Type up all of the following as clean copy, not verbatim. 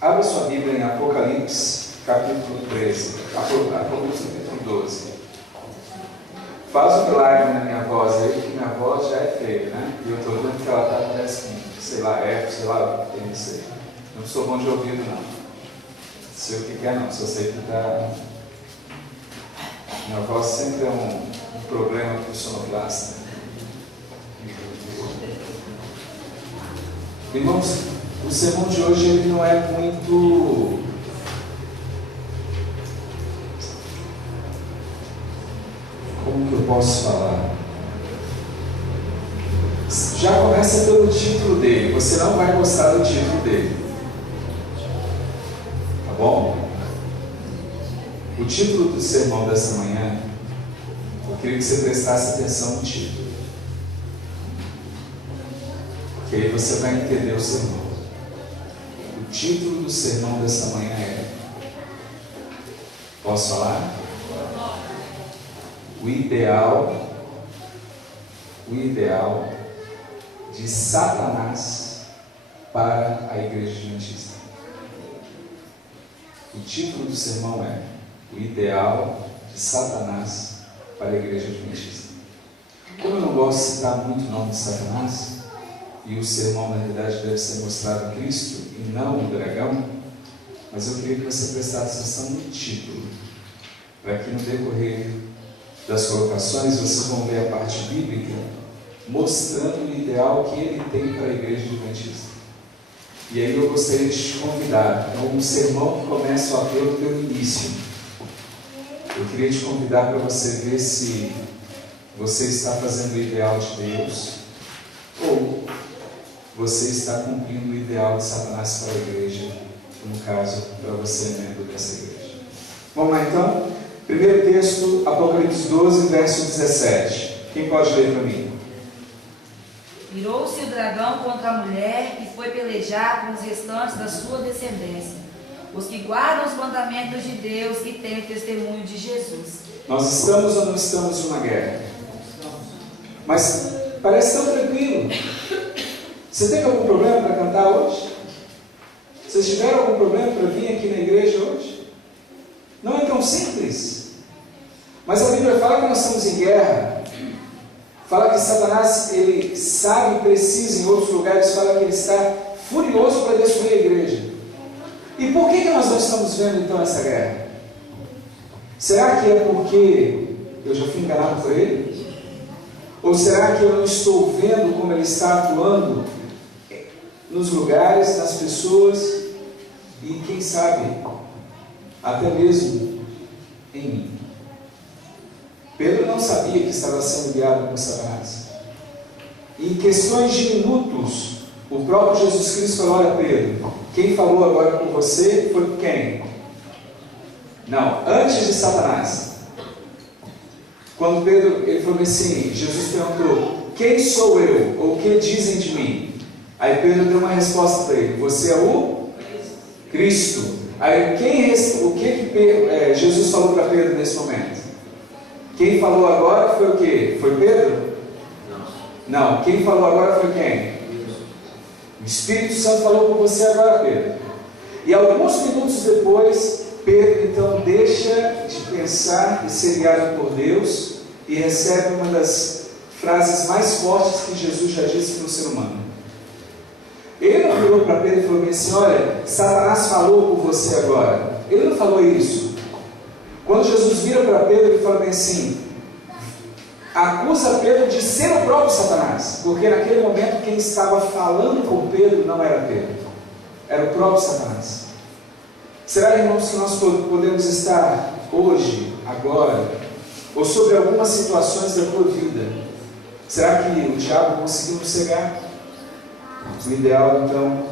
Abra sua Bíblia em Apocalipse, capítulo 13. Apocalipse, capítulo 12. Faz um milagre na minha voz aí, que minha voz já é feia, né? E eu estou vendo que ela está, parece que, sei lá, sei lá, eu não sei. Não sou bom de ouvido, não. Sei o que é, não. Só sei que está... Minha voz sempre é um problema para o sonoplasta. Irmãos, o sermão de hoje ele não é muito... Como que eu posso falar? Já começa pelo título dele. Você não vai gostar do título dele. Tá bom? O título do sermão dessa manhã, eu queria que você prestasse atenção no título. Porque aí você vai entender o sermão. O título do sermão dessa manhã é... Posso falar? O ideal de Satanás para a igreja adventista. O título do sermão é o ideal de Satanás para a igreja adventista. Como eu não gosto de citar muito o nome de Satanás, e o sermão na realidade deve ser mostrado Cristo e não o dragão, mas eu queria que você prestasse atenção no título, para que no decorrer das colocações vocês vão ver a parte bíblica mostrando o ideal que ele tem para a igreja adventista. E aí eu gostaria de te convidar, é um sermão que começa o apelo pelo início. Eu queria te convidar para você ver se você está fazendo o ideal de Deus ou você está cumprindo o ideal de Satanás para a igreja, no caso, para você membro dessa igreja. Vamos lá então? Primeiro texto, Apocalipse 12, verso 17. Quem pode ler para mim? Virou-se o dragão contra a mulher e foi pelejar com os restantes da sua descendência, os que guardam os mandamentos de Deus e têm o testemunho de Jesus. Nós estamos ou não estamos em uma guerra? Mas parece tão tranquilo. Você teve algum problema para cantar hoje? Vocês tiveram algum problema para vir aqui na igreja hoje? Não é tão simples. Mas a Bíblia fala que nós estamos em guerra. Fala que Satanás, ele sabe e precisa, em outros lugares, fala que ele está furioso para destruir a igreja. E por que nós não estamos vendo então essa guerra? Será que é porque eu já fui enganado por ele? Ou será que eu não estou vendo como ele está atuando nos lugares, nas pessoas e, quem sabe, até mesmo em mim? Pedro não sabia que estava sendo guiado por Satanás. E em questões de minutos, o próprio Jesus Cristo falou: olha, Pedro, quem falou agora com você foi quem? Não, antes de Satanás. Quando Pedro, ele falou assim, Jesus perguntou: quem sou eu? Ou o que dizem de mim? Aí Pedro deu uma resposta para ele: você é o Cristo. Aí o que Jesus falou para Pedro nesse momento? Quem falou agora foi o quê? Foi Pedro? Não. Quem falou agora foi quem? O Espírito Santo falou com você agora, Pedro. E alguns minutos depois, Pedro então deixa de pensar e ser guiado por Deus e recebe uma das frases mais fortes que Jesus já disse para o ser humano. Ele não virou para Pedro e falou assim: olha, Satanás falou com você agora. Ele não falou isso. Quando Jesus vira para Pedro, ele fala bem assim, acusa Pedro de ser o próprio Satanás, porque naquele momento quem estava falando com Pedro não era Pedro, era o próprio Satanás. Será, irmãos, que nós podemos estar hoje, agora, ou sobre algumas situações da tua vida, será que o diabo conseguiu nos cegar? O ideal, então,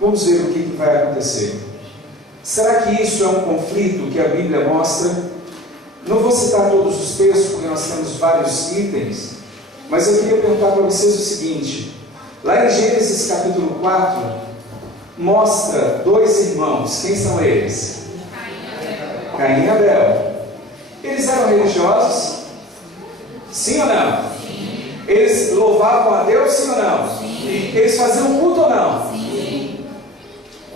vamos ver o que vai acontecer. Será que isso é um conflito que a Bíblia mostra? Não vou citar todos os textos, porque nós temos vários itens, mas eu queria perguntar para vocês o seguinte. Lá em Gênesis capítulo 4, mostra dois irmãos. Quem são eles? Caim e Abel. Eles eram religiosos? Sim ou não? Sim. Eles louvavam a Deus? Sim ou não? Sim. Eles faziam culto ou não? Sim.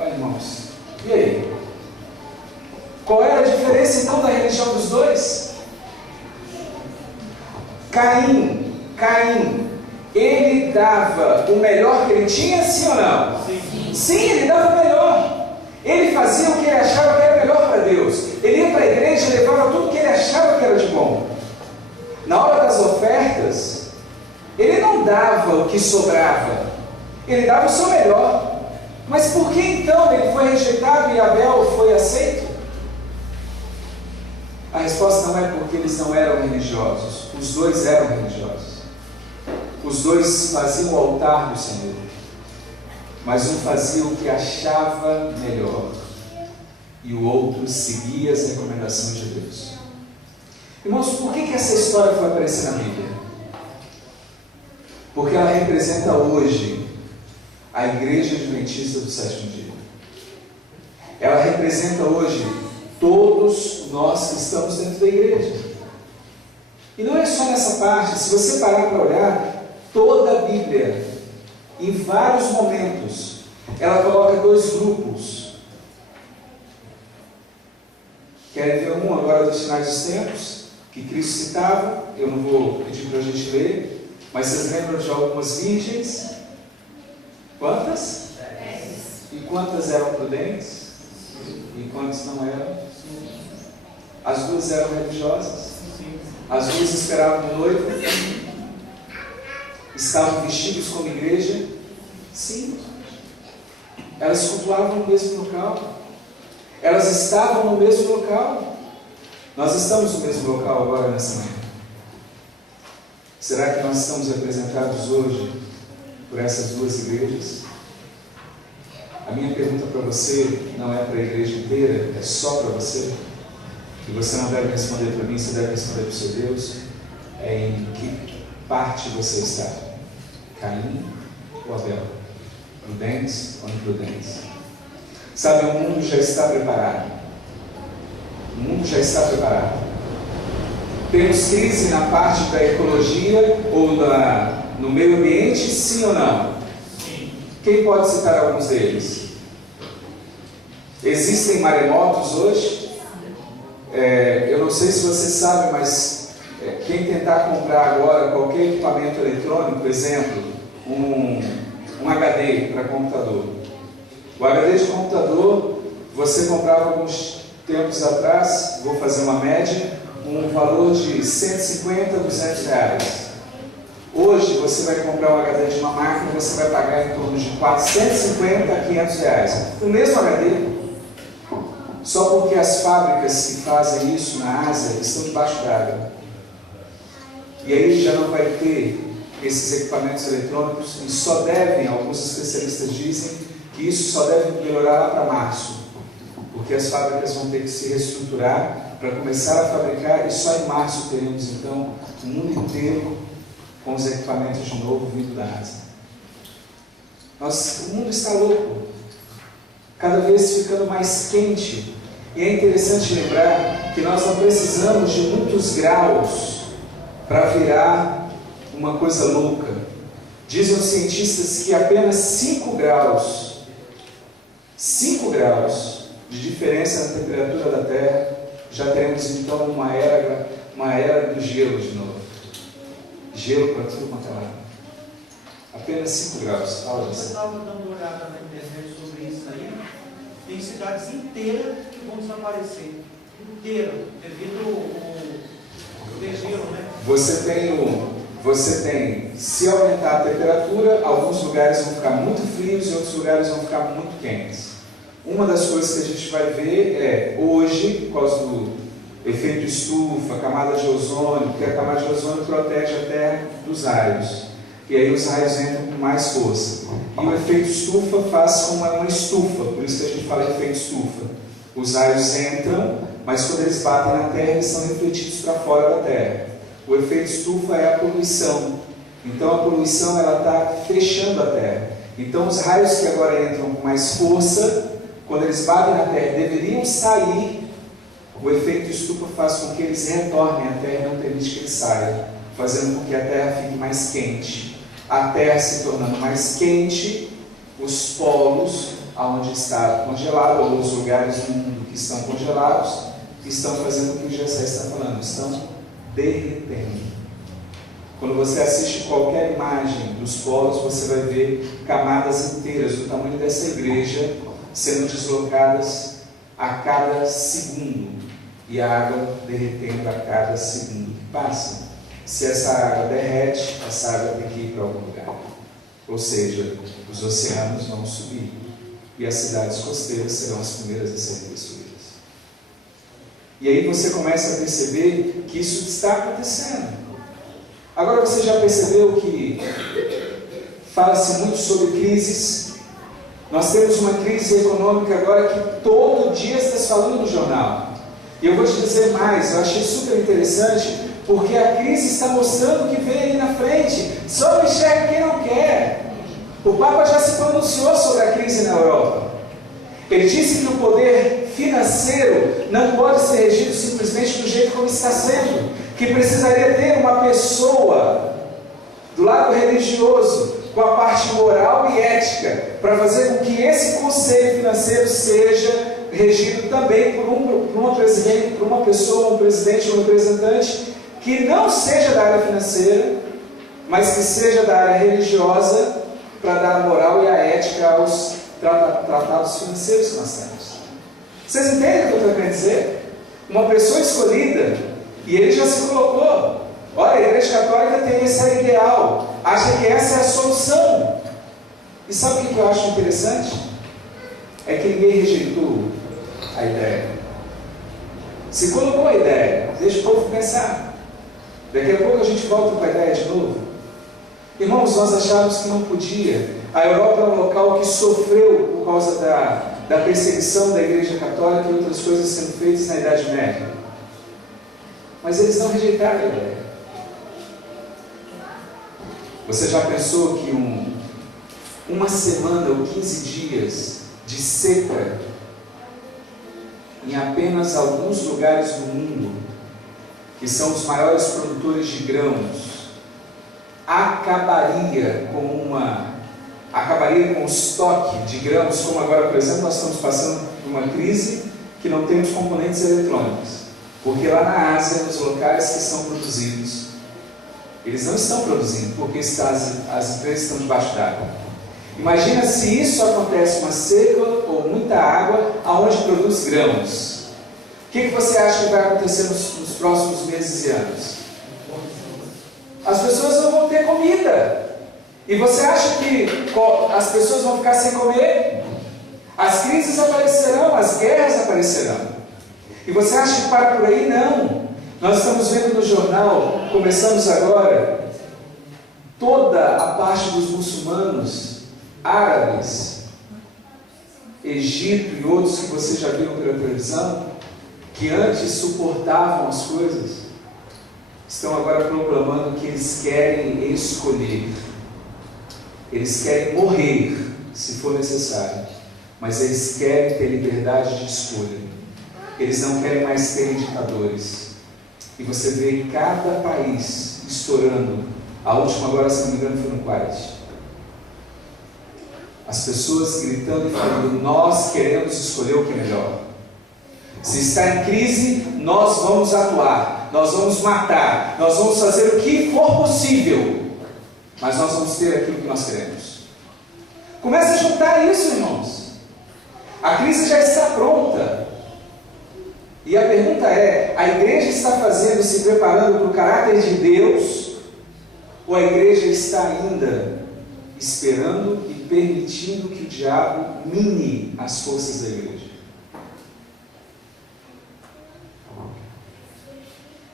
Olha, irmãos, E aí? Qual era a diferença então da religião dos dois? Caim, ele dava o melhor que ele tinha, sim ou não? Sim, ele dava o melhor. Ele fazia o que ele achava que era melhor para Deus. Ele ia para a igreja e levava tudo que ele achava que era de bom. Na hora das ofertas, ele não dava o que sobrava, ele dava o seu melhor. Mas por que então ele foi rejeitado e Abel foi aceito? A resposta não é porque eles não eram religiosos. Os dois eram religiosos. Os dois faziam o altar do Senhor. Mas um fazia o que achava melhor e o outro seguia as recomendações de Deus. Irmãos, por que essa história foi aparecer na Bíblia? Porque ela representa hoje a Igreja Adventista do Sétimo Dia. Ela representa hoje todos nós que estamos dentro da igreja. E não é só nessa parte. Se você parar para olhar, toda a Bíblia, em vários momentos, ela coloca dois grupos. Querem ver um agora dos finais dos tempos, que Cristo citava? Eu não vou pedir para a gente ler, mas vocês lembram de algumas virgens? Quantas? 10. E quantas eram prudentes? E quantas não eram? As duas eram religiosas? As duas esperavam o noivo? Estavam vestidos como igreja? Sim. Elas cultuavam no mesmo local. Elas estavam no mesmo local. Nós estamos no mesmo local agora nessa manhã. Será que nós estamos representados hoje por essas duas igrejas? A minha pergunta para você não é para a igreja inteira, é só para você. E você não deve responder para mim, você deve responder para o seu Deus. É em que parte você está? Caim ou Abel? Prudentes ou imprudentes? Sabe, o mundo já está preparado. O mundo já está preparado. Temos crise na parte da ecologia ou no meio ambiente, sim ou não? Sim. Quem pode citar alguns deles? Existem maremotos hoje? Eu não sei se você sabe, mas quem tentar comprar agora qualquer equipamento eletrônico, por exemplo, um HD para computador. O HD de computador, você comprava alguns tempos atrás, vou fazer uma média, um valor de 150 a 200 reais. Hoje você vai comprar um HD de uma máquina, você vai pagar em torno de 450 a 500 reais. O mesmo HD. Só porque as fábricas que fazem isso na Ásia estão debaixo d'água. E aí já não vai ter esses equipamentos eletrônicos e só devem, alguns especialistas dizem, que isso só deve melhorar lá para março. Porque as fábricas vão ter que se reestruturar para começar a fabricar e só em março teremos então o mundo inteiro com os equipamentos de novo vindo da Ásia. O mundo está louco. Cada vez ficando mais quente. E é interessante lembrar que nós não precisamos de muitos graus para virar uma coisa louca. Dizem os cientistas que apenas 5 graus de diferença na temperatura da Terra, já teremos então uma era do gelo de novo. Gelo para tudo quanto é lado. Apenas 5 graus. Eu estava dando uma olhada na internet sobre isso aí. Tem cidades inteiras que vão desaparecer. Inteira, devido ao degelo, né? Você tem, se aumentar a temperatura, alguns lugares vão ficar muito frios e outros lugares vão ficar muito quentes. Uma das coisas que a gente vai ver hoje, por causa do efeito estufa, camada de ozônio, porque a camada de ozônio protege a Terra dos raios. E aí os raios entram com mais força. E o efeito estufa faz como uma estufa, por isso que a gente fala efeito estufa. Os raios entram, mas quando eles batem na Terra, eles são refletidos para fora da Terra. O efeito estufa é a poluição. Então a poluição está fechando a Terra. Então os raios que agora entram com mais força, quando eles batem na Terra, deveriam sair. O efeito estufa faz com que eles retornem à Terra e não permite que eles saiam, fazendo com que a Terra fique mais quente. A Terra se tornando mais quente, os polos aonde está congelado, ou os lugares do mundo que estão congelados, estão fazendo o que o Gessé está falando, estão derretendo. Quando você assiste qualquer imagem dos polos, você vai ver camadas inteiras do tamanho dessa igreja sendo deslocadas a cada segundo, e a água derretendo a cada segundo que passa. Se essa água derrete, essa água tem que ir para algum lugar. Ou seja, os oceanos vão subir e as cidades costeiras serão as primeiras a serem destruídas. E aí você começa a perceber que isso está acontecendo. Agora você já percebeu que fala-se muito sobre crises? Nós temos uma crise econômica agora que todo dia está se falando no jornal. E eu vou te dizer mais, eu achei super interessante, porque a crise está mostrando o que vem aí na frente. Só não enxerga quem não quer. O Papa já se pronunciou sobre a crise na Europa. Ele disse que o poder financeiro não pode ser regido simplesmente do jeito como está sendo, que precisaria ter uma pessoa do lado religioso, com a parte moral e ética, para fazer com que esse conselho financeiro seja regido também por uma pessoa, um presidente, um representante, que não seja da área financeira, mas que seja da área religiosa, para dar a moral e a ética aos tratados financeiros que nós temos. Vocês entendem o que eu estou querendo dizer? Uma pessoa escolhida, e ele já se colocou. Olha, a Igreja Católica tem esse ideal, acha que essa é a solução. E sabe o que eu acho interessante? É que ninguém rejeitou a ideia. Se colocou a ideia, deixa o povo pensar. Daqui a pouco a gente volta com a ideia de novo. Irmãos, nós achávamos que não podia. A Europa é um local que sofreu por causa da perseguição da Igreja Católica e outras coisas sendo feitas na Idade Média. Mas eles não rejeitaram a ideia. Você já pensou que uma semana ou 15 dias de seca em apenas alguns lugares do mundo, que são os maiores produtores de grãos, acabaria com o estoque de grãos, como agora, por exemplo, nós estamos passando por uma crise que não temos componentes eletrônicos, porque lá na Ásia, nos locais que são produzidos, eles não estão produzindo, porque as empresas estão debaixo d'água. Imagina se isso acontece, uma seca ou muita água, aonde produz grãos. O que você acha que vai acontecer nos próximos meses e anos? As pessoas não vão ter comida. E você acha que as pessoas vão ficar sem comer? As crises aparecerão, as guerras aparecerão. E você acha que para por aí? Não. Nós estamos vendo no jornal, começamos agora, toda a parte dos muçulmanos, árabes, Egito e outros que vocês já viram pela televisão, que antes suportavam as coisas, estão agora proclamando que eles querem escolher. Eles querem morrer, se for necessário, mas eles querem ter liberdade de escolha. Eles não querem mais ter indicadores. E você vê cada país estourando. A última agora, se não me engano, foi no Kuwait. As pessoas gritando e falando: nós queremos escolher o que é melhor. Se está em crise, nós vamos atuar, nós vamos matar, nós vamos fazer o que for possível, mas nós vamos ter aquilo que nós queremos. Comece a juntar isso, irmãos. A crise já está pronta. E a pergunta é: a igreja está se preparando para o caráter de Deus, ou a igreja está ainda esperando e permitindo que o diabo mine as forças da igreja?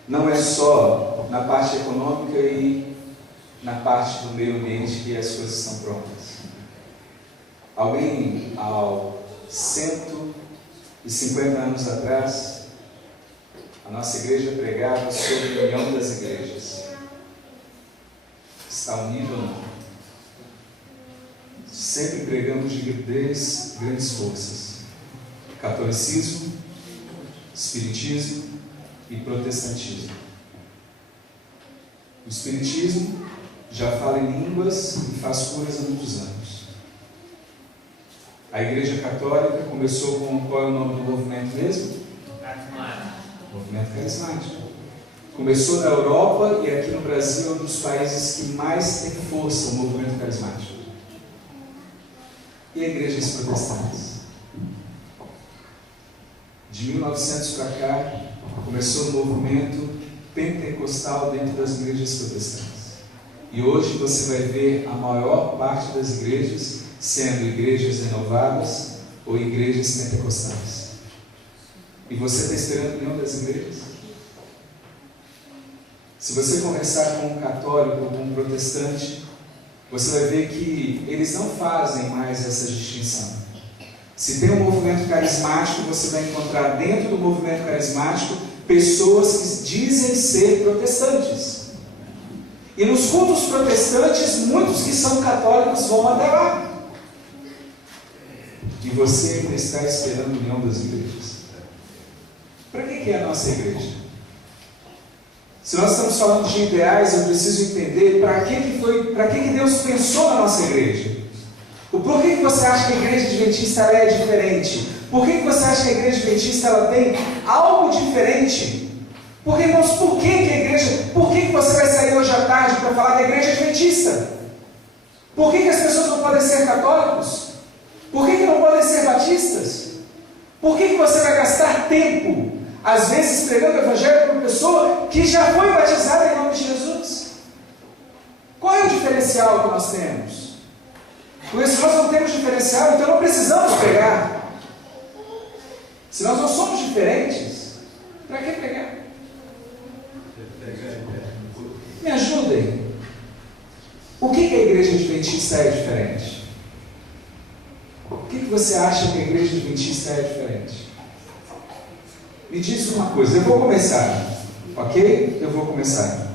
Não é só na parte econômica e na parte do meio ambiente que as coisas estão prontas. Alguém, há 150 anos atrás, a nossa igreja pregava sobre a união das igrejas. Está unido ou não? Sempre pregamos de grandes forças: catolicismo, espiritismo e protestantismo. O espiritismo já fala em línguas e faz curas há muitos anos. A Igreja Católica começou com, qual é o nome do movimento mesmo? Movimento carismático. Começou na Europa e aqui no Brasil é um dos países que mais tem força o movimento carismático. E igrejas protestantes? De 1900 para cá, começou o movimento pentecostal dentro das igrejas protestantes. E hoje você vai ver a maior parte das igrejas sendo igrejas renovadas ou igrejas pentecostais. E você está esperando nenhuma das igrejas? Se você conversar com um católico ou com um protestante, você vai ver que eles não fazem mais essa distinção. Se tem um movimento carismático, você vai encontrar dentro do movimento carismático pessoas que dizem ser protestantes. E nos cultos protestantes, muitos que são católicos vão até lá. E você ainda está esperando a união das igrejas. Para que é a nossa igreja? Se nós estamos falando de ideais, eu preciso entender para que Deus pensou na nossa igreja. O porquê que você acha que a igreja adventista ela é diferente? Por que você acha que a igreja adventista ela tem algo diferente? Porque, irmãos, por que você vai sair hoje à tarde para falar da igreja adventista? Por que as pessoas não podem ser católicos? Por que não podem ser batistas? Por que você vai gastar tempo, às vezes, pregando o evangelho para uma pessoa que já foi batizada em nome de Jesus? Qual é o diferencial que nós temos? Porque se nós não temos diferencial, então não precisamos pregar. Se nós não somos diferentes, para que pregar? Me ajudem. O que a igreja adventista é diferente? O que você acha que a igreja adventista é diferente? Me diz uma coisa, eu vou começar, ok? Eu vou começar.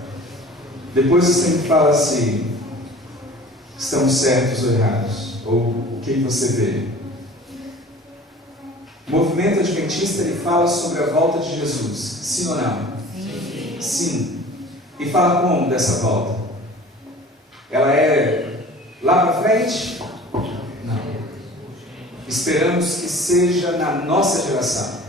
Depois você me fala se estamos certos ou errados, ou o que você vê. O movimento adventista ele fala sobre a volta de Jesus, sim ou não? Sim. Sim. E fala como dessa volta? Ela é lá para frente? Não. Esperamos que seja na nossa geração.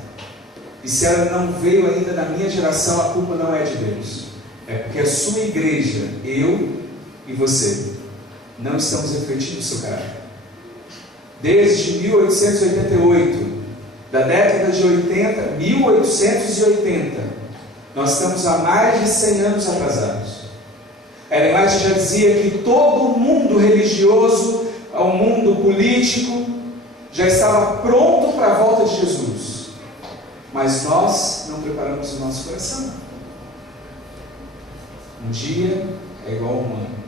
E se ela não veio ainda na minha geração, a culpa não é de Deus. É porque a sua igreja, eu e você, não estamos refletindo o seu caráter. Desde 1888, da década de 1880, nós estamos há mais de 100 anos atrasados. Ellen White já dizia que todo o mundo religioso, o mundo político, já estava pronto para a volta de Jesus. Mas nós não preparamos o nosso coração. Um dia é igual a um ano.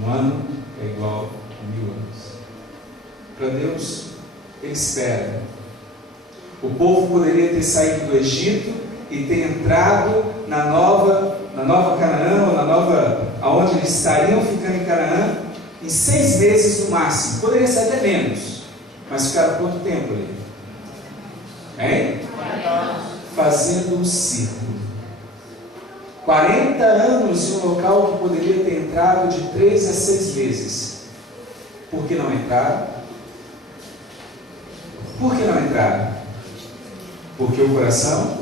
Um ano é igual a 1000 anos. Para Deus, Ele espera. O povo poderia ter saído do Egito e ter entrado na nova Canaã, ou aonde eles estariam ficando em Canaã, em 6 meses no máximo. Poderia ser até menos. Mas ficaram quanto tempo ali? Hein? Fazendo um círculo. 40 anos em um local que poderia ter entrado de 3 a 6 vezes. Por que não entraram? Por que não entraram? Porque o coração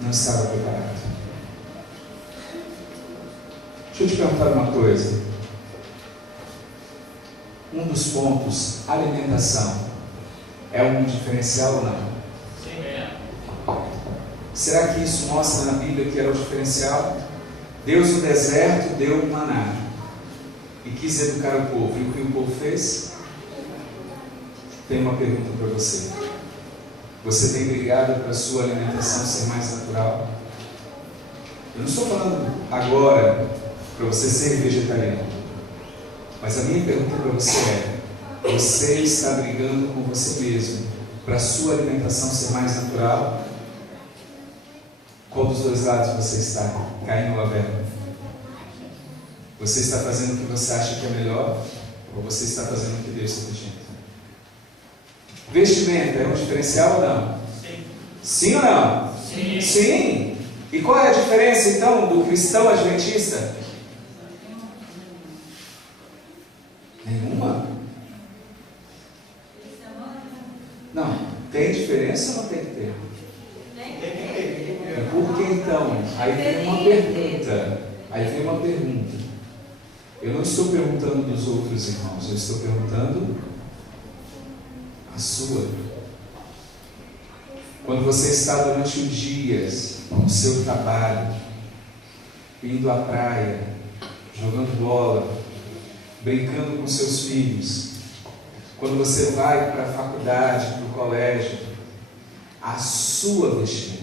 não estava preparado. Deixa eu te perguntar uma coisa. Um dos pontos, alimentação, é um diferencial ou não? Sim. Será que isso mostra na Bíblia que era o diferencial? Deus no deserto deu um maná e quis educar o povo. E o que o povo fez? Tenho uma pergunta para você. Você tem brigado para a sua alimentação ser mais natural? Eu não estou falando agora para você ser vegetariano. Mas a minha pergunta para você é: você está brigando com você mesmo para a sua alimentação ser mais natural? Qual dos dois lados você está? Caim ou Abel? Você está fazendo o que você acha que é melhor? Ou você está fazendo o que Deus está pedindo? Vestimenta é um diferencial ou não? Sim. Sim ou não? Sim. Sim. E qual é a diferença então do cristão adventista? Nenhuma. Não, tem diferença ou não tem que ter? Tem que ter. Por que então? Aí vem uma pergunta. Eu não estou perguntando dos outros irmãos, eu estou perguntando a sua. Quando você está durante os dias no seu trabalho, indo à praia, jogando bola, brincando com seus filhos, quando você vai para a faculdade, para o colégio, a sua vestimenta.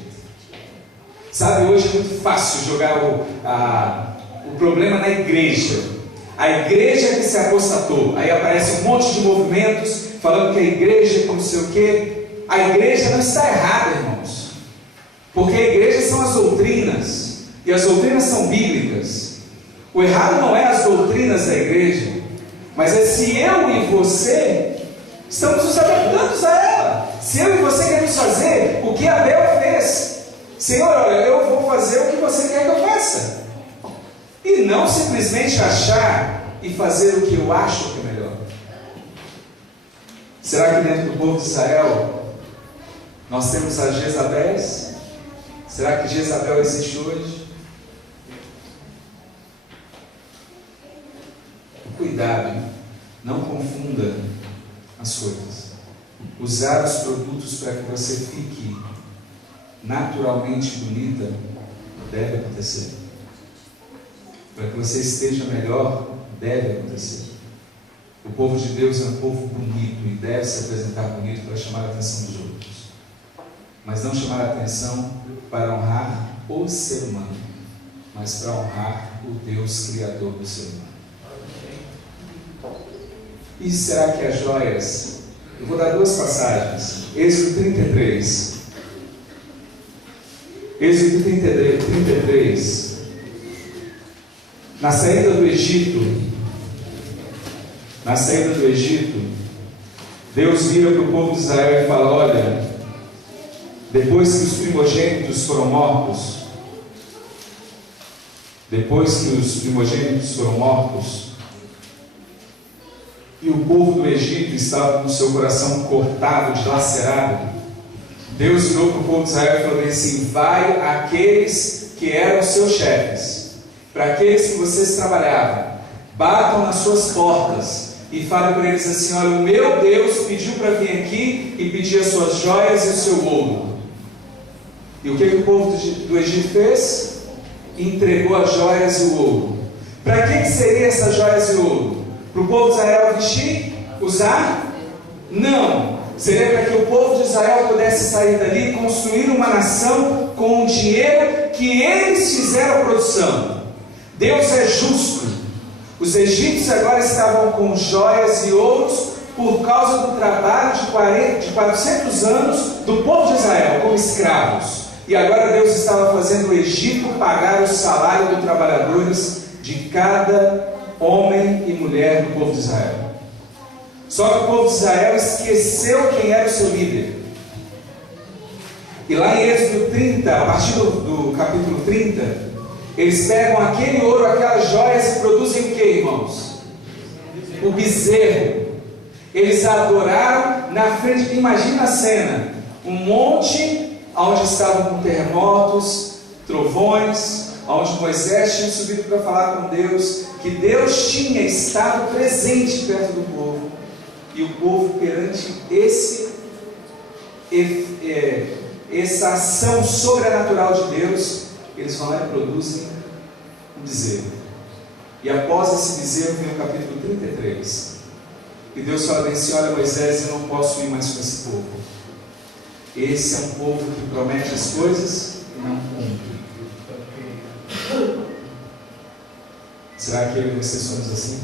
Sabe, hoje é muito fácil jogar o problema na igreja. A igreja que se apostatou. Aí aparece um monte de movimentos falando que a igreja é não sei o quê. A igreja não está errada, irmãos. Porque a igreja são as doutrinas. E as doutrinas são bíblicas. O errado não é as doutrinas da igreja, mas é se eu e você estamos nos adaptando a ela. Se eu e você queremos fazer o que Abel fez. Senhor, olha, eu vou fazer o que você quer que eu faça. E não simplesmente achar e fazer o que eu acho que é melhor. Será que dentro do povo de Israel nós temos as Jezabéis? Será que Jezabel existe hoje? Cuidado, não confunda as coisas. Usar os produtos para que você fique naturalmente bonita deve acontecer. Para que você esteja melhor, deve acontecer. O povo de Deus é um povo bonito e deve se apresentar bonito para chamar a atenção dos outros. Mas não chamar a atenção para honrar o ser humano, mas para honrar o Deus Criador do ser humano. E será que as joias? Eu vou dar duas passagens. Êxodo 33. Êxodo 33. Na saída do Egito, Deus vira para o povo de Israel e fala: olha, depois que os primogênitos foram mortos, e o povo do Egito estava com o seu coração cortado, dilacerado, Deus virou para o povo de Israel e falou assim: vai àqueles que eram seus chefes, para aqueles que vocês trabalhavam, batam nas suas portas e falem para eles assim: olha, o meu Deus pediu para vir aqui e pedir as suas joias e o seu ouro. E o que o povo do Egito fez? Entregou as joias e o ouro. Para que seria essas joias e ouro? Para o povo de Israel vestir? Usar? Não. Seria para que o povo de Israel pudesse sair dali e construir uma nação com o dinheiro que eles fizeram a produção. Deus é justo. Os egípcios agora estavam com joias e ouros por causa do trabalho de 400 anos do povo de Israel como escravos. E agora Deus estava fazendo o Egito pagar o salário dos trabalhadores de cada homem e mulher do povo de Israel. Só que o povo de Israel esqueceu quem era o seu líder. E lá em Êxodo 30, a partir do capítulo 30, eles pegam aquele ouro, aquelas joias e produzem o que, irmãos? O bezerro. Eles adoraram na frente. Imagina a cena: um monte onde estavam com terremotos, trovões, onde Moisés tinha subido para falar com Deus, que Deus tinha estado presente perto do povo. E o povo, perante essa ação sobrenatural de Deus, eles vão lá e produzem um bezerro. E após esse bezerro vem o capítulo 33. E Deus fala assim: olha, Moisés, eu não posso ir mais com esse povo. Esse é um povo que promete as coisas e não cumpre. Será que eu e você somos assim?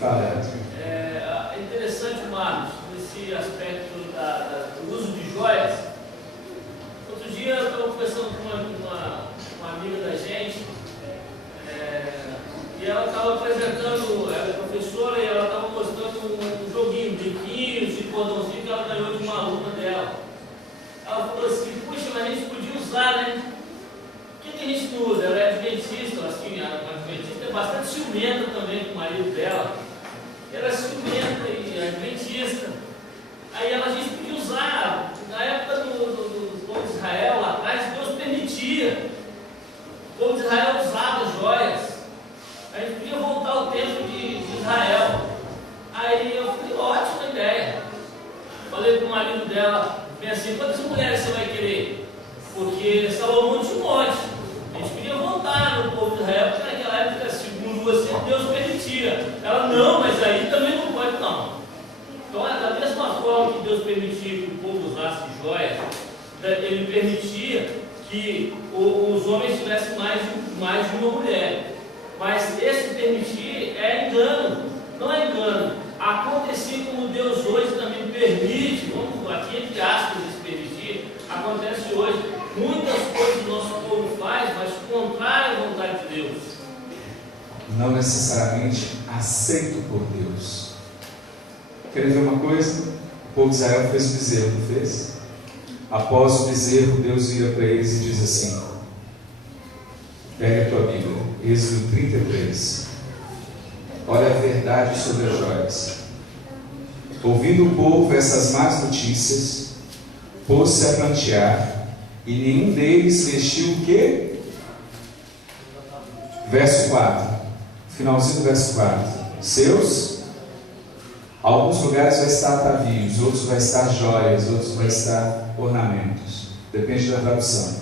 Fala. É interessante, Marcos, nesse aspecto do uso de joias. Outro dia eu estava conversando com uma amiga da gente, e ela estava apresentando, ela é professora, e ela estava mostrando um joguinho, brinquinhos de cordãozinho que ela ganhou de uma aluna dela. Ela falou assim: puxa, mas a gente podia usar, né? Por que a gente não usa? Ela é adventista, assim, a adventista é bastante ciumenta também com o marido dela. Ela é ciumenta e adventista. Aí ela marido dela, bem assim, quantas mulheres você vai querer? Porque Salomão tinha um monte. A gente podia voltar no povo de Israel, porque naquela época, segundo você, Deus permitia. Ela, não, mas aí também não pode, não. Então, da mesma forma que Deus permitia que o povo usasse joias, Ele permitia que os homens tivessem mais de uma mulher. Mas esse permitir é engano, não é engano. Acontecia como Deus hoje também permite, vamos aqui entre aspas, esse permitir, acontece hoje. Muitas coisas o nosso povo faz, mas contrário à vontade de Deus. Não necessariamente aceito por Deus. Querem ver uma coisa? O povo de Israel fez o bezerro, não fez? Após o bezerro, Deus vira para eles e diz assim: pega a tua Bíblia, Êxodo 33. Olha a verdade sobre as joias. Ouvindo o povo essas más notícias, pôs-se a prantear, e nenhum deles vestiu o quê? Verso 4, finalzinho do verso 4. Seus, alguns lugares vai estar atavios, outros vai estar joias, outros vai estar ornamentos. Depende da tradução.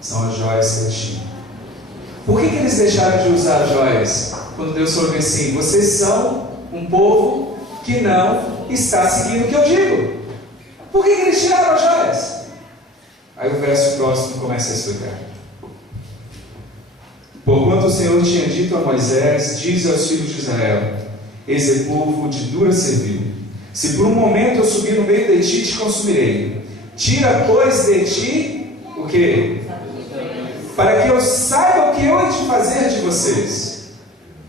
São as joias que eles tinham. Por que eles deixaram de usar joias? Quando Deus falou assim: vocês são um povo que não está seguindo o que eu digo. Por que eles tiraram as joias? Aí o verso próximo começa a explicar. Porquanto o Senhor tinha dito a Moisés: diz aos filhos de Israel: eis é povo de dura cerviz. Se por um momento eu subir no meio de ti, te consumirei. Tira, pois, de ti o quê? Para que eu saiba o que eu hei de fazer de vocês.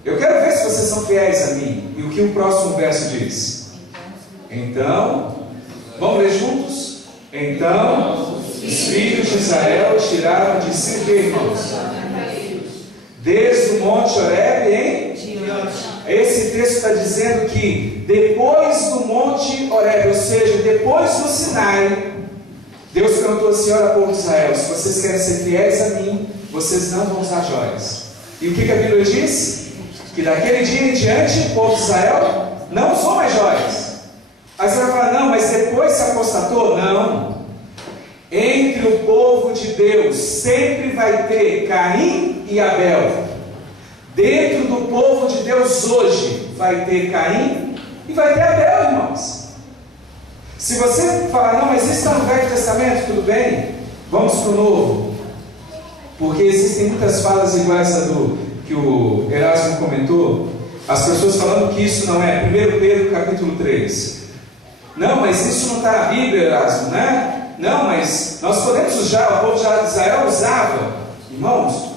Eu quero ver se vocês são fiéis a mim. E o que o próximo verso diz? Então, vamos ler juntos? Então, os filhos de Israel tiraram de si, irmãos, desde o monte Horebe em diante. Esse texto está dizendo que depois do monte Horebe, ou seja, depois do Sinai, Deus perguntou assim: olha, povo de Israel, se vocês querem ser fiéis a mim, vocês não vão usar joias. E o que a Bíblia diz? Que daquele dia em diante, o povo de Israel não usou mais joias. Aí você vai falar: não, mas depois se apostatou? Não. Entre o povo de Deus sempre vai ter Caim e Abel. Dentro do povo de Deus hoje vai ter Caim e vai ter Abel, irmãos. Se você falar: não, mas isso está no Velho Testamento, tudo bem, vamos para o Novo. Porque existem muitas falas iguais a do que o Erasmo comentou, as pessoas falando que isso não é 1 Pedro capítulo 3. Não, mas isso não está na Bíblia, Erasmo, né? Não, mas nós podemos usar, o povo de Israel usava. Irmãos,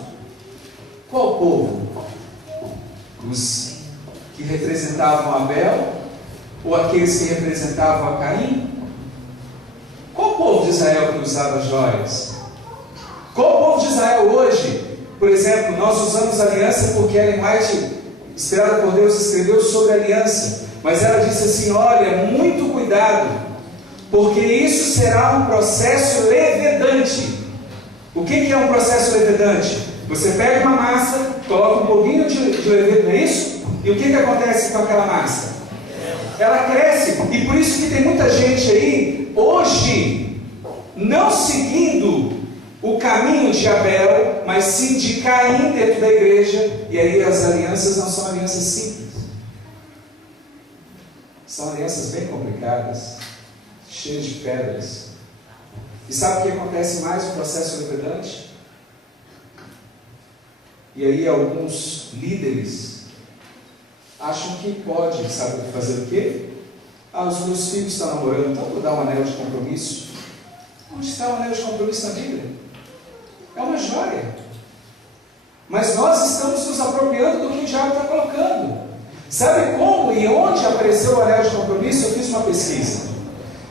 qual povo? Os que representavam Abel ou aqueles que representavam a Caim? Qual povo de Israel que usava joias? Qual povo de Israel hoje? Por exemplo, nós usamos aliança porque Ellen White, inspirada por Deus, escreveu sobre aliança. Mas ela disse assim: olha, muito cuidado, porque isso será um processo levedante. O que é um processo levedante? Você pega uma massa, coloca um pouquinho de levedo, não é isso? E o que acontece com aquela massa? Ela cresce. E por isso que tem muita gente aí, hoje, não seguindo o caminho de Abel, mas sim de Caim dentro da igreja. E aí as alianças não são alianças simples. São alianças bem complicadas, cheias de pedras. E sabe o que acontece mais no processo levedante? E aí alguns líderes acham que pode, sabe fazer o quê? Ah, os meus filhos estão namorando, então vou dar um anel de compromisso. Onde está o anel de compromisso na Bíblia? É uma joia. Mas nós estamos nos apropriando do que o diabo está colocando. Sabe como e onde apareceu o anel de compromisso? Eu fiz uma pesquisa.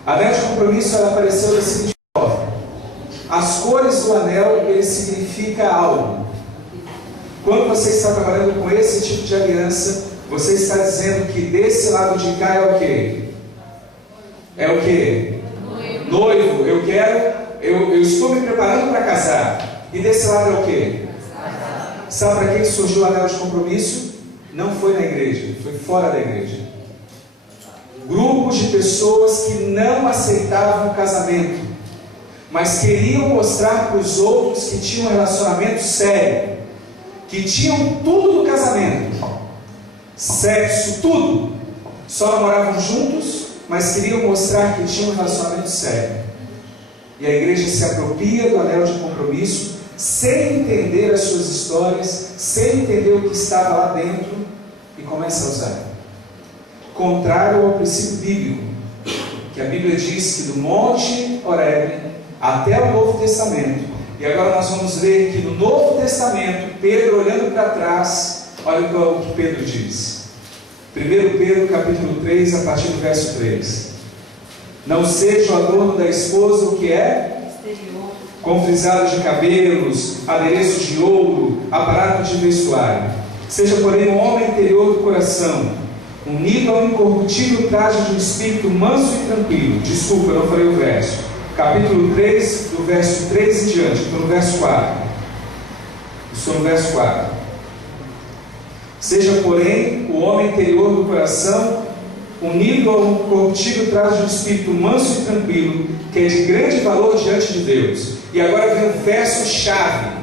O anel de compromisso apareceu da seguinte forma: as cores do anel, ele significa algo. Quando você está trabalhando com esse tipo de aliança, você está dizendo que desse lado de cá é o quê? É o quê? Noivo. Eu estou me preparando para casar. E desse lado é o quê? Sabe para que surgiu o anel de compromisso? Não foi na igreja, foi fora da igreja. grupos de pessoas que não aceitavam o casamento, mas queriam mostrar para os outros que tinham um relacionamento sério, que tinham tudo do casamento, sexo, tudo, só não moravam juntos, mas queriam mostrar que tinham um relacionamento sério. E a igreja se apropria do anel de compromisso, sem entender as suas histórias, sem entender o que estava lá dentro, e começa a usar. Contrário ao princípio bíblico, que a Bíblia diz que do Monte Horebe até o Novo Testamento, e agora nós vamos ver que no Novo Testamento, Pedro olhando para trás, olha o que Pedro diz. 1 Pedro capítulo 3, a partir do verso 3. Não seja o adorno da esposa o que é? Exterior. Com frisados de cabelos, adereços de ouro, aparato de vestuário. Seja, porém, um homem interior do coração, unido ao incorruptível traje de um espírito manso e tranquilo. Desculpa, eu não falei o verso. Capítulo 3, do verso 3 em diante. Estou no verso 4. Estou no verso 4. Seja, porém, o homem interior do coração, unido ao incorruptível traje de um espírito manso e tranquilo, que é de grande valor diante de Deus. E agora vem o verso-chave.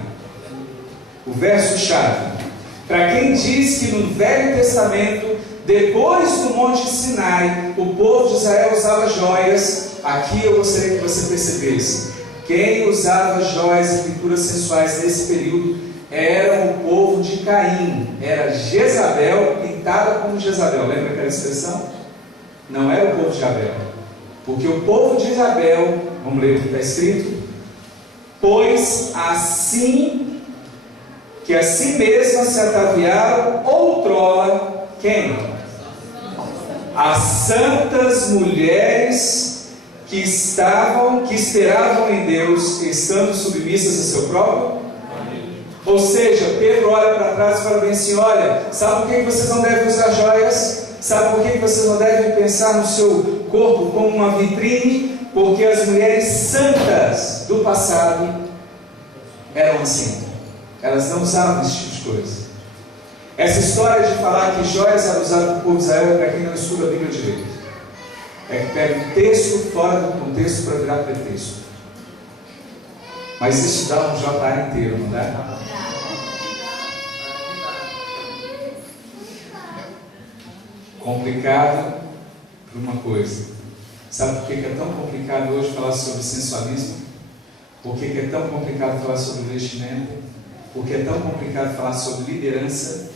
O verso-chave. Para quem diz que no Velho Testamento, depois do Monte Sinai, o povo de Israel usava joias, aqui eu gostaria que você percebesse. Quem usava joias e pinturas sensuais nesse período era o povo de Caim. Era Jezabel, pintada como Jezabel. Lembra aquela expressão? Não era o povo de Abel. Porque o povo de Isabel, vamos ler o que está escrito, pois assim que assim mesmo se ataviaram outrora, quem? As santas mulheres que esperavam em Deus, estando submissas a seu próprio. Ou seja, Pedro olha para trás e fala bem assim: olha, sabe por que vocês não devem usar joias? Sabe por que vocês não devem pensar no seu corpo como uma vitrine? Porque as mulheres santas do passado eram assim. Elas não usavam esse tipo de coisa. Essa história de falar que joias eram usadas para o povo de Israel é para quem não estuda a Bíblia direito. É que pega um texto fora do contexto para virar pretexto. Mas isso dá um JA inteiro, não dá? Complicado por uma coisa. Sabe por que é tão complicado hoje falar sobre sensualismo? Por que é tão complicado falar sobre vestimenta? Por que é tão complicado falar sobre liderança?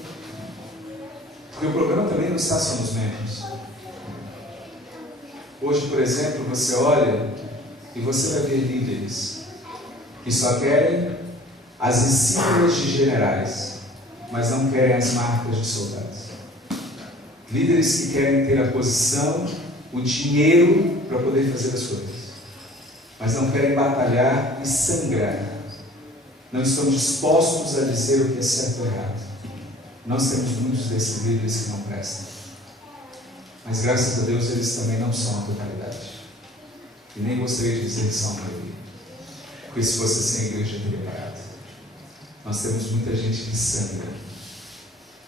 Porque o problema também não está só nos membros. Hoje, por exemplo, você olha e você vai ver líderes que só querem as insígnias de generais, mas não querem as marcas de soldados. Líderes que querem ter a posição, o dinheiro para poder fazer as coisas, mas não querem batalhar e sangrar. Não estão dispostos a dizer o que é certo ou errado. Nós temos muitos desses líderes que não prestam. Mas graças a Deus eles também não são a totalidade. E nem gostaria de dizer que são a maioria. Porque se fosse assim a igreja teria parado. Nós temos muita gente que sangra.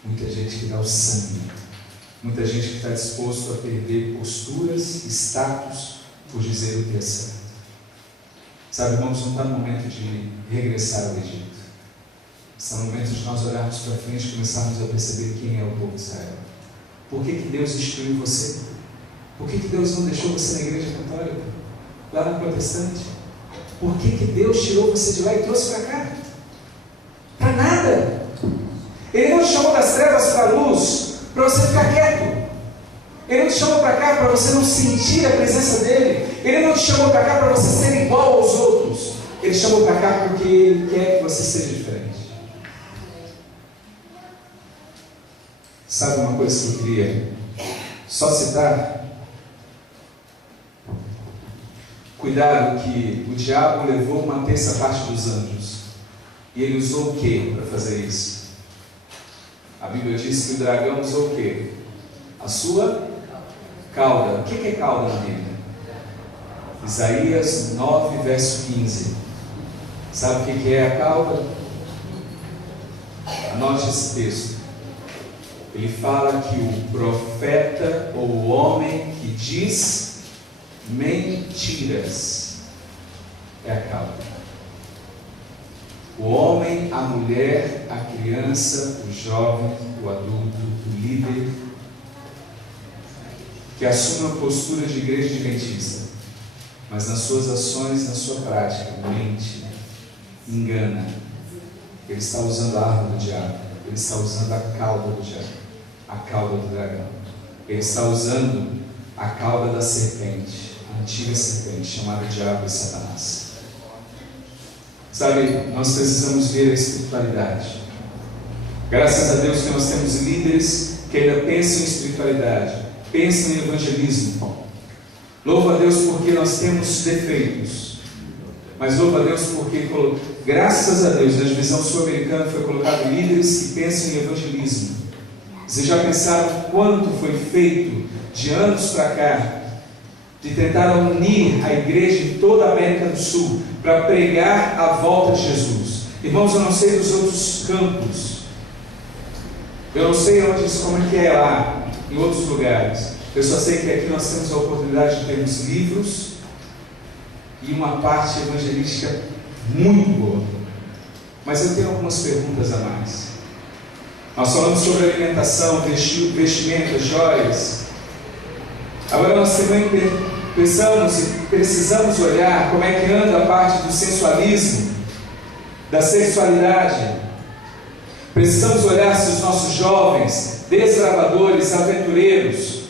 Muita gente que dá o sangue. Muita gente que está disposto a perder posturas, status, por dizer o que é certo. Sabe, irmãos, não está no momento de regressar ao Egito. Está no momento de nós olharmos para frente e começarmos a perceber quem é o povo de Israel. Por que Deus instituiu você? Por que Deus não deixou você na igreja católica? Lá na protestante? Por que Deus tirou você de lá e trouxe para cá? Para nada. Ele não te chamou das trevas para a luz para você ficar quieto. Ele não te chamou para cá para você não sentir a presença dele. Ele não te chamou para cá para você ser igual aos outros. Ele te chamou para cá porque Ele quer que você seja diferente. Sabe uma coisa que eu queria só citar? Cuidado que o diabo levou uma terça parte dos anjos. E ele usou o que para fazer isso? A Bíblia diz que o dragão usou o que? A sua cauda. O que é cauda na Bíblia? Isaías 9, verso 15. Sabe o que é a cauda? Anote esse texto. ele fala que o profeta ou o homem que diz mentiras é a causa. O homem, a mulher, a criança, o jovem, o adulto, o líder, que assume uma postura de igreja adventista, mas nas suas ações, na sua prática, mente, engana. Ele está usando a arma do diabo, ele está usando a cauda do diabo, a cauda do dragão. Ele está usando a cauda da serpente, a antiga serpente, chamada diabo e Satanás. Sabe, nós precisamos ver a espiritualidade. Graças a Deus que nós temos líderes que ainda pensam em espiritualidade, pensam em evangelismo. Louvo a Deus porque nós temos defeitos, mas louvo a Deus porque, graças a Deus, na divisão sul-americana foi colocado líderes que pensam em evangelismo. Vocês já pensaram quanto foi feito de anos para cá, de tentar unir a igreja em toda a América do Sul para pregar a volta de Jesus? Irmãos, eu não sei dos outros campos, eu não sei como é que é lá, em outros lugares. Eu só sei que aqui nós temos a oportunidade de termos livros e uma parte evangelística muito boa. Mas eu tenho algumas perguntas a mais. Nós falamos sobre alimentação, vestimenta, joias. Agora nós também pensamos e precisamos olhar como é que anda a parte do sensualismo, da sexualidade. Precisamos olhar se os nossos jovens, desbravadores, aventureiros,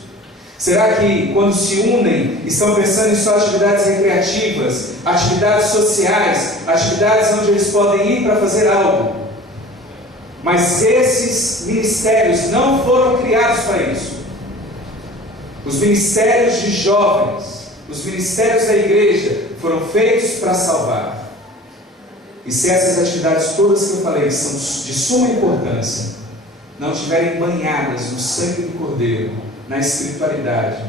será que quando se unem, estão pensando em só atividades recreativas, atividades sociais, atividades onde eles podem ir para fazer algo? Mas esses ministérios não foram criados para isso. Os ministérios de jovens, os ministérios da igreja foram feitos para salvar. E se essas atividades todas que eu falei são de suma importância, não estiverem banhadas no sangue do Cordeiro, na espiritualidade,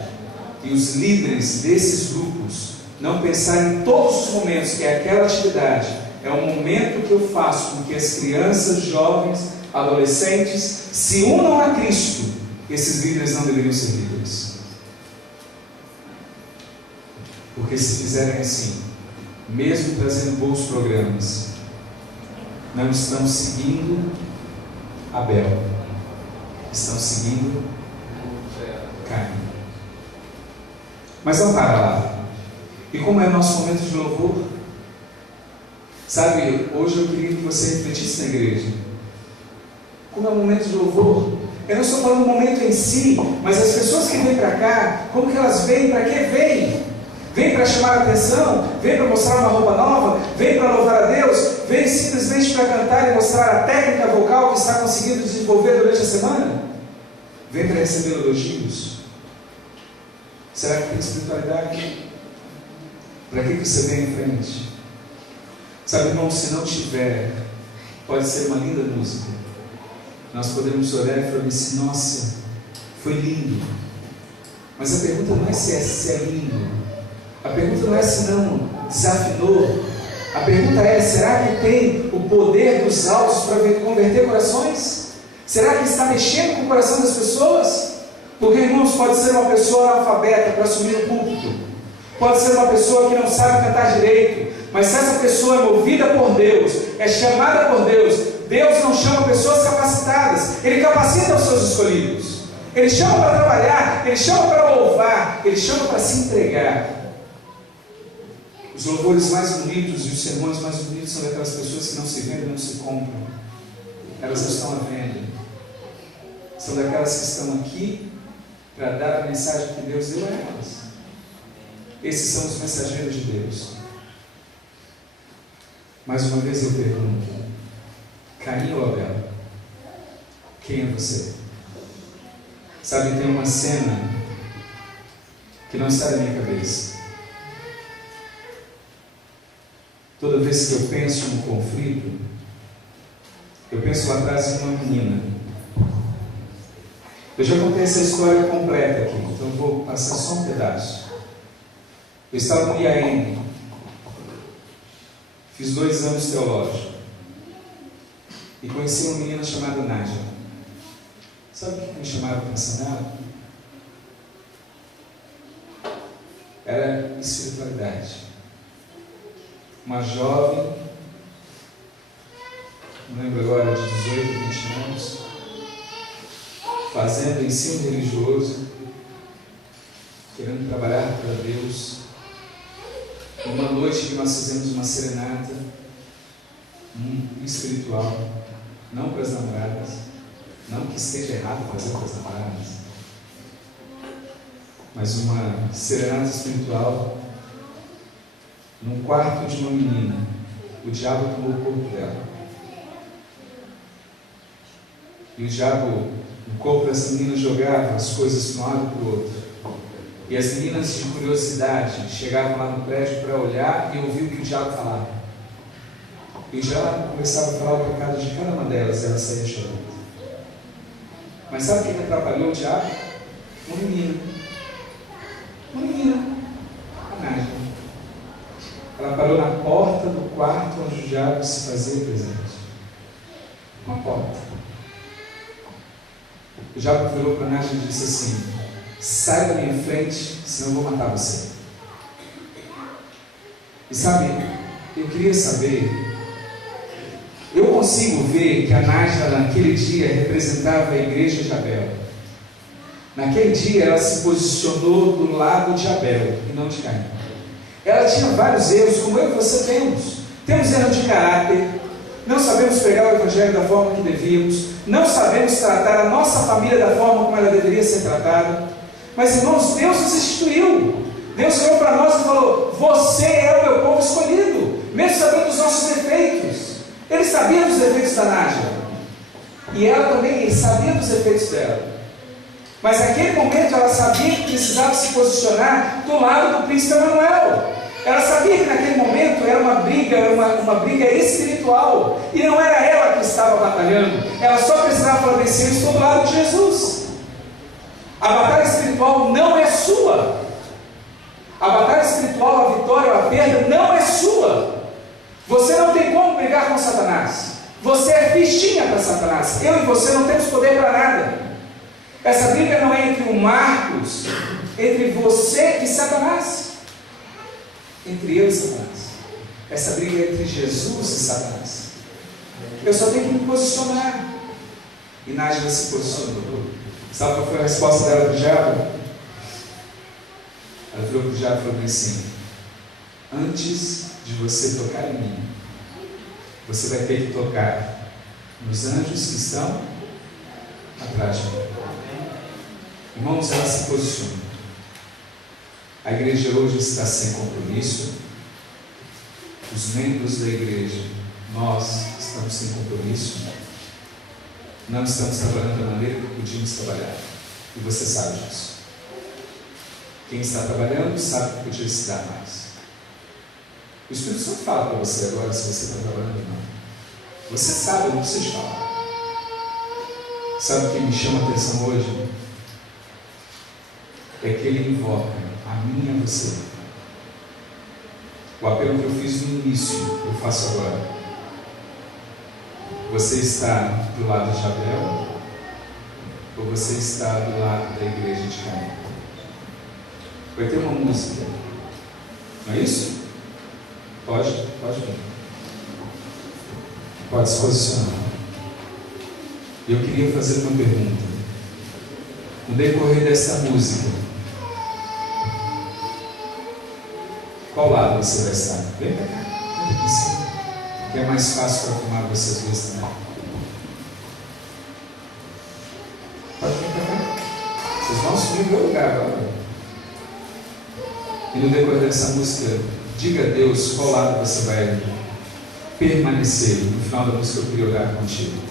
e os líderes desses grupos não pensarem em todos os momentos que aquela atividade é um momento que eu faço com que as crianças, jovens, adolescentes se unam a Cristo, esses líderes não deveriam ser líderes. Porque se fizerem assim, mesmo trazendo bons programas, não estão seguindo Abel, estão seguindo Caim. Mas não para lá. E como é o nosso momento de louvor? Sabe, hoje eu queria que você refletisse na igreja. Como é o momento de louvor? Eu não estou falando do momento em si, mas as pessoas que vêm para cá, como que elas vêm? Para que vêm? Vem para chamar a atenção? Vem para mostrar uma roupa nova? Vem para louvar a Deus? Vem simplesmente para cantar e mostrar a técnica vocal que está conseguindo desenvolver durante a semana? Vem para receber elogios? Será que tem espiritualidade? Para que você vem em frente? Sabe, irmão, se não tiver, pode ser uma linda música. Nós podemos olhar e falar assim: nossa, foi lindo. Mas a pergunta não é se é lindo. A pergunta não é se não desafinou. A pergunta é: será que tem o poder dos altos para converter corações? Será que está mexendo com o coração das pessoas? Porque, irmãos, pode ser uma pessoa analfabeta para assumir o púlpito, pode ser uma pessoa que não sabe cantar direito, mas se essa pessoa é movida por Deus, é chamada por Deus, Deus não chama pessoas capacitadas, Ele capacita os seus escolhidos, Ele chama para trabalhar, Ele chama para louvar, Ele chama para se entregar. Os louvores mais bonitos e os sermões mais bonitos são daquelas pessoas que não se vendem, não se compram. Elas estão à venda. São daquelas que estão aqui para dar a mensagem que Deus deu a elas. Esses são os mensageiros de Deus. Mais uma vez eu pergunto: Caim ou Abel? Quem é você? Sabe, tem uma cena que não está na minha cabeça. Toda vez que eu penso no conflito, eu penso lá atrás em uma menina. Eu já contei essa história completa aqui, então eu vou passar só um pedaço. Eu estava no IAM, fiz 2 anos teológicos, e conheci uma menina chamada Nádia. Sabe o que me chamava a atenção nela? Era espiritualidade. Uma jovem, não lembro agora, de 18, 20 anos, fazendo ensino religioso, querendo trabalhar para Deus. Uma noite que nós fizemos uma serenata espiritual, não para as namoradas, não que esteja errado fazer para as namoradas, mas uma serenata espiritual num quarto de uma menina. O diabo tomou o corpo dela. E o diabo, no corpo dessa menina, jogava as coisas de um lado para o outro. E as meninas, de curiosidade, chegavam lá no prédio para olhar e ouvir o que o diabo falava. E o diabo começava a falar o pecado de cada uma delas, e ela saía chorando. Mas sabe o que atrapalhou o diabo? Uma menina. Uma menina. A Nádia. Ela parou na porta do quarto onde o diabo se fazia presente. Uma porta. O diabo virou para a Nádia e disse assim: sai da minha frente, senão eu vou matar você. E sabe, eu queria saber, eu consigo ver que a Nádia naquele dia representava a igreja de Abel. Naquele dia ela se posicionou do lado de Abel e não de Caim. Ela tinha vários erros, como eu e você temos. Temos erro de caráter, não sabemos pregar o evangelho da forma que devíamos, não sabemos tratar a nossa família da forma como ela deveria ser tratada. Mas, irmãos, Deus nos instituiu. Deus olhou para nós e falou: você é o meu povo escolhido, mesmo sabendo dos nossos defeitos. Ele sabia dos defeitos da Nádia, e ela também sabia dos defeitos dela. Mas naquele momento ela sabia que precisava se posicionar do lado do príncipe Emanuel. Ela sabia que naquele momento era uma briga espiritual, e não era ela que estava batalhando. Ela só precisava falar: vencer, eu estou do lado de Jesus. A batalha espiritual não é sua. A batalha espiritual, a vitória ou a perda não é sua. Você não tem como brigar com Satanás. Você é fichinha para Satanás. Eu e você não temos poder para nada. Essa briga não é entre o Marcos, entre você e Satanás. Entre eu e Satanás. Essa briga é entre Jesus e Satanás. Eu só tenho que me posicionar. E Nádia se posicionou. Sabe qual foi a resposta dela para o diabo? Ela virou para o diabo e falou assim: antes de você tocar em mim, você vai ter que tocar nos anjos que estão atrás de mim. Irmãos, ela se posiciona. A igreja hoje está sem compromisso. Os membros da igreja, nós estamos sem compromisso. Não estamos trabalhando da maneira que podíamos trabalhar. E você sabe disso. Quem está trabalhando sabe que podia se dar mais. O Espírito Santo fala para você agora se você está trabalhando ou não. Você sabe, eu não preciso falar. Sabe o que me chama a atenção hoje? É que ele invoca a mim e a você. O apelo que eu fiz no início, eu faço agora. Você está do lado de Abel ou você está do lado da igreja de Caim? Vai ter uma música, não é isso? Pode vir. Pode se posicionar. Eu queria fazer uma pergunta. No decorrer dessa música, qual lado você vai estar? Vem para cá, vem aqui em cima, que é mais fácil para filmar vocês dois também. Pode vir para cá. Vocês vão assumir o meu lugar agora. E no decorrer dessa música, diga a Deus qual lado você vai permanecer. No final da música eu queria orar contigo.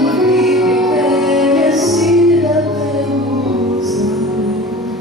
Uma vida envelhecida pelos anos.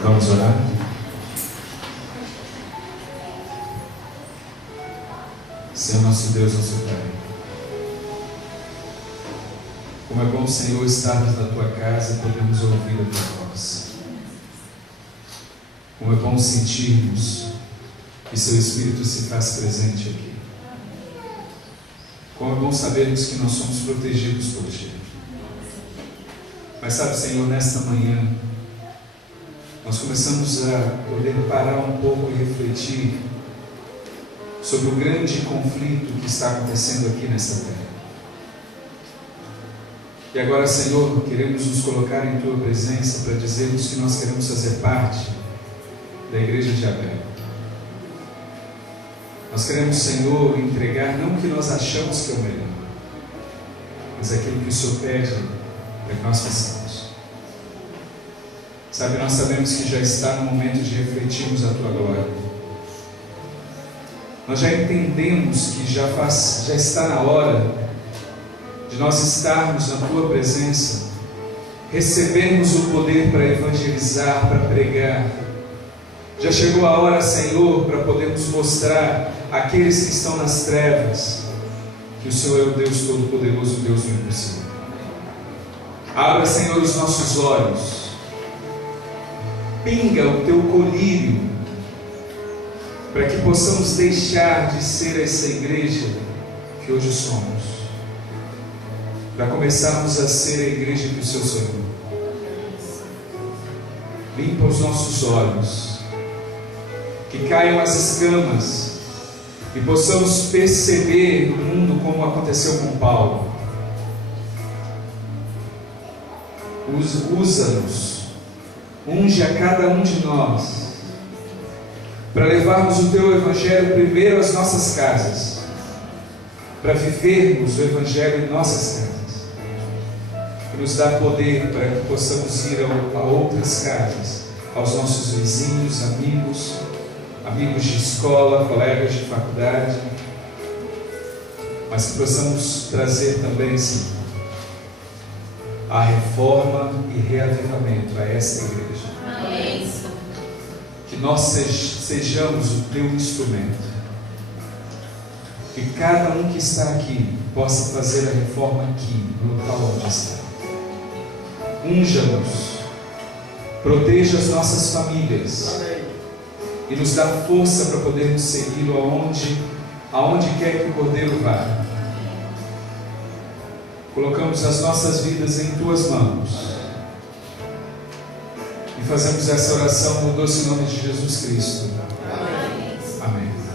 Vamos orar? Senhor nosso Deus, nosso Pai, como é bom, Senhor, estarmos na Tua casa e podermos ouvir a Tua voz. Como é bom sentirmos que Seu Espírito se faz presente aqui. Como é bom sabermos que nós somos protegidos por Ti. Mas sabe, Senhor, nesta manhã, nós começamos a poder parar um pouco e refletir sobre o grande conflito que está acontecendo aqui nesta terra. E agora, Senhor, queremos nos colocar em Tua presença para dizermos que nós queremos fazer parte da Igreja de Abel. Nós queremos, Senhor, entregar não o que nós achamos que é o melhor, mas aquilo que o Senhor pede para que nós façamos. Sabe, nós sabemos que já está no momento de refletirmos a Tua glória. Nós já entendemos que já está na hora de nós estarmos na Tua presença, recebermos o poder para evangelizar, para pregar. Já chegou a hora, Senhor, para podermos mostrar àqueles que estão nas trevas que o Senhor é o Deus Todo-Poderoso, o Deus do impossível. Abra, Senhor, os nossos olhos. Pinga o Teu colírio para que possamos deixar de ser essa igreja que hoje somos, para começarmos a ser a igreja que o Senhor sonhou. Limpa os nossos olhos, que caiam as escamas e possamos perceber o mundo como aconteceu com Paulo. Usa-nos, unge a cada um de nós, para levarmos o Teu Evangelho primeiro às nossas casas, para vivermos o Evangelho em nossas casas, e nos dá poder para que possamos ir a outras casas, aos nossos vizinhos, amigos de escola, colegas de faculdade, mas que possamos trazer também, Senhor, a reforma e reavivamento a esta igreja. Amém. Que nós sejamos o Teu instrumento. Que cada um que está aqui possa fazer a reforma aqui, no local onde está. Unja-nos, proteja as nossas famílias e nos dá força para podermos segui-lo aonde quer que o Cordeiro vá. Colocamos as nossas vidas em Tuas mãos e fazemos essa oração no doce nome de Jesus Cristo. Amém. Amém.